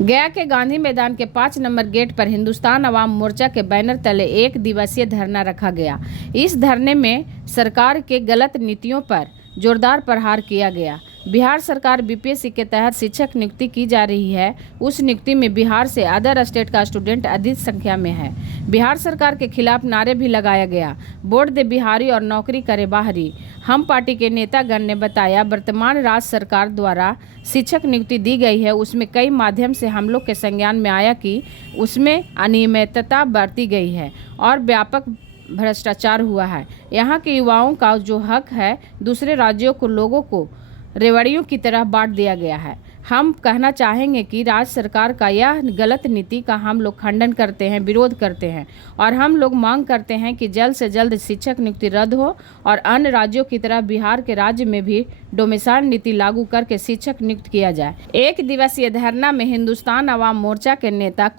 गया के गांधी मैदान के 5 नंबर गेट पर हिंदुस्तान अवाम मोर्चा के बैनर तले 1 दिवसीय धरना रखा गया। इस धरने में सरकार के गलत नीतियों पर जोरदार प्रहार किया गया। बिहार सरकार बीपीएससी के तहत शिक्षक नियुक्ति की जा रही है। उस नियुक्ति में बिहार से अदर स्टेट का स्टूडेंट अधिक संख्या में है। बिहार सरकार के खिलाफ नारे भी लगाया गया, वोट दे बिहारी और नौकरी करे बाहरी। हम पार्टी के नेतागण ने बताया, वर्तमान राज्य सरकार द्वारा शिक्षक नियुक्ति दी गई है, उसमें कई माध्यम से हम लोग के संज्ञान में आया कि उसमें अनियमितता बरती गई है और व्यापक भ्रष्टाचार हुआ है। यहाँ के युवाओं का जो हक है, दूसरे राज्यों को लोगों को रेवड़ियों की तरह बांट दिया गया है। हम कहना चाहेंगे कि राज्य सरकार का यह गलत नीति का हम लोग खंडन करते हैं, विरोध करते हैं और हम लोग मांग करते हैं कि जल्द से जल्द शिक्षक नियुक्ति रद्द हो और अन्य राज्यों की तरह बिहार के राज्य में भी डोमिसाइल नीति लागू करके शिक्षक नियुक्त किया जाए। 1 दिवसीय धरना में हिंदुस्तान अवाम मोर्चा के नेता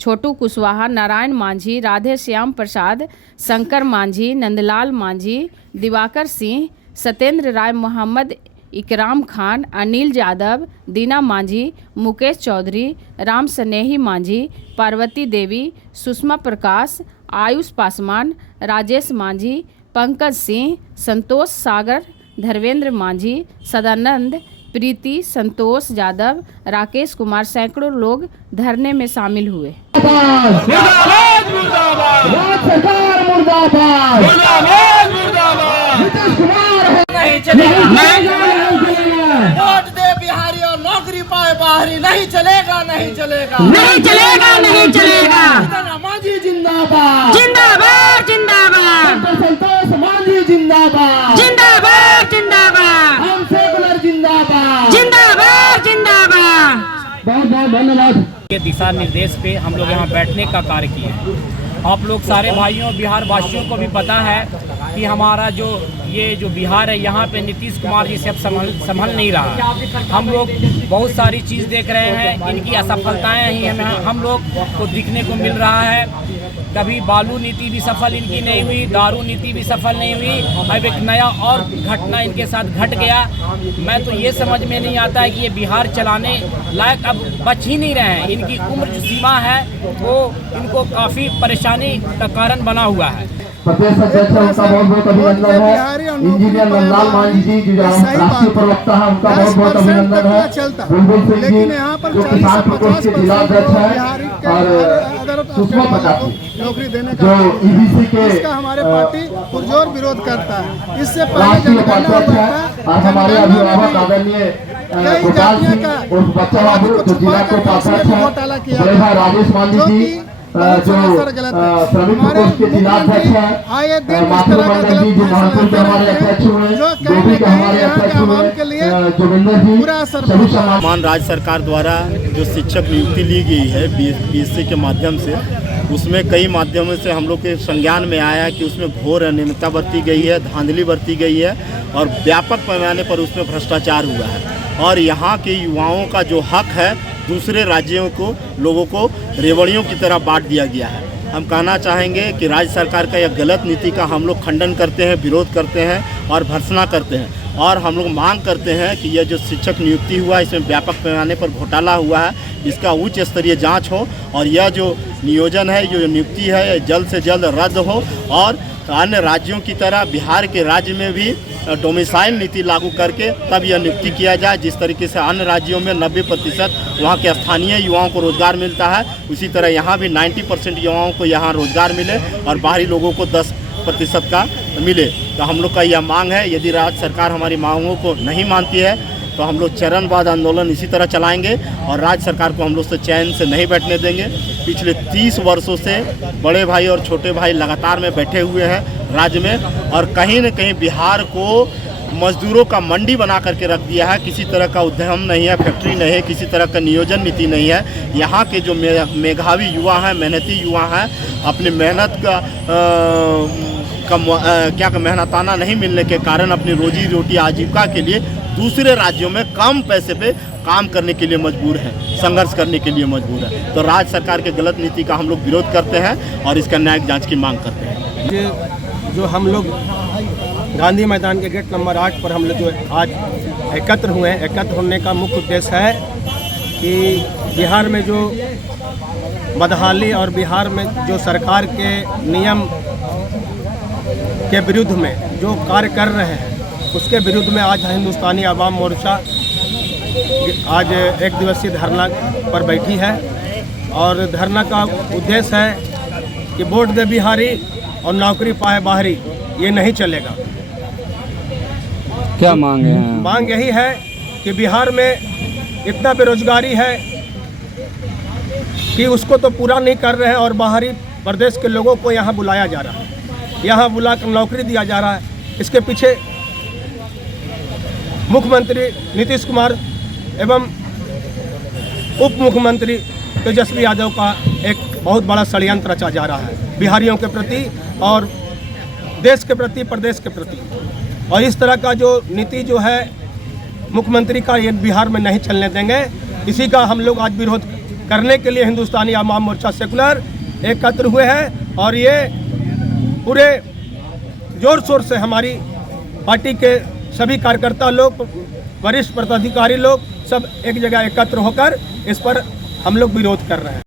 छोटू कुशवाहा, नारायण मांझी, राधे श्याम प्रसाद, शंकर मांझी, नंदलाल मांझी, दिवाकर सिंह, सत्येंद्र राय, मोहम्मद इकराम खान, अनिल यादव, दीना मांझी, मुकेश चौधरी, राम स्नेही मांझी, पार्वती देवी, सुषमा प्रकाश, आयुष पासवान, राजेश मांझी, पंकज सिंह, संतोष सागर, धर्मेंद्र मांझी, सदानंद, प्रीति, संतोष यादव, राकेश कुमार सैकड़ों लोग धरने में शामिल हुए। वोट दे बिहारी और नौकरी पाए बाहरी। नहीं चलेगा, नहीं चलेगा, नहीं चलेगा, नहीं चलेगा। मांझी जिंदाबाद, जिंदाबाद, जिंदाबाद। संतोष मांझी जिंदाबाद, जिंदाबाद, जिंदाबाद। हम सेकुलर जिंदाबाद, जिंदाबाद, जिंदाबाद। बहुत बहुत धन्यवाद। के दिशा निर्देश पे हम लोग यहाँ बैठने का कार्य किए। आप लोग सारे भाइयों बिहार वासियों को भी पता है कि हमारा जो बिहार है, यहाँ पे नीतीश कुमार जी से अब संभल नहीं रहा। हम लोग बहुत सारी चीज़ देख रहे हैं, इनकी असफलताएं ही हम लोग को दिखने को मिल रहा है। कभी बालू नीति भी सफल इनकी नहीं हुई, दारू नीति भी सफल नहीं हुई। अब एक नया और घटना इनके साथ घट गया। मैं तो ये समझ में नहीं आता है कि ये बिहार चलाने लायक अब बच ही नहीं रहे हैं। इनकी उम्र जो सीमा है वो इनको काफ़ी परेशानी का कारण बना हुआ है। प्रदेश अध्यक्ष उनका बहुत बहुत अभिनंदन है। इंजीनियर नंदलाल मांझी जी जो राष्ट्रीय प्रवक्ता है, उनका बहुत बहुत अभिनंदन है। बुलबुल सिंह जी जो किसान प्रकोष्ठ के जिला अध्यक्ष है और सुषमा प्रकाश नौकरी देने जो ईबीसी के इसका हमारे पार्टी पुरजोर विरोध करता है। इससे राष्ट्रीय उपाध्यक्ष है और हमारे अभिभावक आदरणीय गोपाल सिंह और बच्चा बाबू जो जिला के उपाध्यक्ष है, बड़े भाई राजेश मांझी जी जो श्रमिक प्रकोष्ठ के जिला अध्यक्ष है, मातृमंडल जी जो महापुर के हमारे अध्यक्ष हुए, डोभी के हमारे अध्यक्ष हुए, जोगिंदर जी, सभी सम्मान। राज्य सरकार द्वारा जो शिक्षक नियुक्ति ली गई है बीएससी के माध्यम से, उसमें कई माध्यमों से हम लोग के संज्ञान में आया कि उसमें घोर अनियमितता बरती गई है, धांधली बरती गई है और व्यापक पैमाने पर उसमें भ्रष्टाचार हुआ है। और यहाँ के युवाओं का जो हक है, दूसरे राज्यों को लोगों को रेवड़ियों की तरह बांट दिया गया है। हम कहना चाहेंगे कि राज्य सरकार का यह गलत नीति का हम लोग खंडन करते हैं, विरोध करते हैं और भर्त्सना करते हैं। और हम लोग मांग करते हैं कि यह जो शिक्षक नियुक्ति हुआ है, इसमें व्यापक पैमाने पर घोटाला हुआ है, इसका उच्च स्तरीय जांच हो और यह जो नियोजन है, जो नियुक्ति है, जल्द से जल्द रद्द हो और अन्य राज्यों की तरह बिहार के राज्य में भी डोमिसाइल नीति लागू करके तब यह नियुक्ति किया जाए। जिस तरीके से अन्य राज्यों में 90% वहाँ के स्थानीय युवाओं को रोजगार मिलता है, उसी तरह यहाँ भी 90% युवाओं को यहाँ रोजगार मिले और बाहरी लोगों को 10% का मिले। तो हम लोग का यह मांग है। यदि राज्य सरकार हमारी मांगों को नहीं मानती है तो हम लोग चरणबद्ध आंदोलन इसी तरह चलाएंगे और राज्य सरकार को हम लोग से चैन से नहीं बैठने देंगे। पिछले 30 वर्षों से बड़े भाई और छोटे भाई लगातार में बैठे हुए हैं राज्य में और कहीं न कहीं बिहार को मजदूरों का मंडी बना करके रख दिया है। किसी तरह का उद्यम नहीं है, फैक्ट्री नहीं है, किसी तरह का नियोजन नीति नहीं है। यहाँ के जो मेधावी युवा हैं, मेहनती युवा हैं, अपनी मेहनत का मेहनताना नहीं मिलने के कारण अपनी रोजी रोटी आजीविका के लिए दूसरे राज्यों में कम पैसे पे काम करने के लिए मजबूर है, संघर्ष करने के लिए मजबूर है। तो राज्य सरकार के गलत नीति का हम लोग विरोध करते हैं और इसका न्यायिक जांच की मांग करते हैं। जो हम लोग गांधी मैदान के गेट नंबर 8 पर हम लोग जो आज एकत्र हुए हैं, एकत्र होने का मुख्य उद्देश्य है कि बिहार में जो बदहाली और बिहार में जो सरकार के नियम के विरुद्ध में जो कार्य कर रहे हैं उसके विरुद्ध में आज हिंदुस्तानी आवाम मोर्चा आज एक दिवसीय धरना पर बैठी है। और धरना का उद्देश्य है कि वोट दे बिहारी और नौकरी पाए बाहरी, ये नहीं चलेगा। क्या मांग है? मांग यही है कि बिहार में इतना बेरोजगारी है कि उसको तो पूरा नहीं कर रहे हैं और बाहरी प्रदेश के लोगों को यहाँ बुलाया जा रहा है, यहाँ बुलाकर नौकरी दिया जा रहा है। इसके पीछे मुख्यमंत्री नीतीश कुमार एवं उप मुख्यमंत्री तेजस्वी यादव का एक बहुत बड़ा षड्यंत्र रचा जा रहा है बिहारियों के प्रति और देश के प्रति, प्रदेश के प्रति। और इस तरह का जो नीति जो है मुख्यमंत्री का, ये बिहार में नहीं चलने देंगे। इसी का हम लोग आज विरोध करने के लिए हिंदुस्तानी आवाम मोर्चा सेकुलर एकत्र हुए हैं। और ये पूरे जोर शोर से हमारी पार्टी के सभी कार्यकर्ता लोग, वरिष्ठ पदाधिकारी लोग सब एक जगह एकत्र होकर इस पर हम लोग विरोध कर रहे हैं।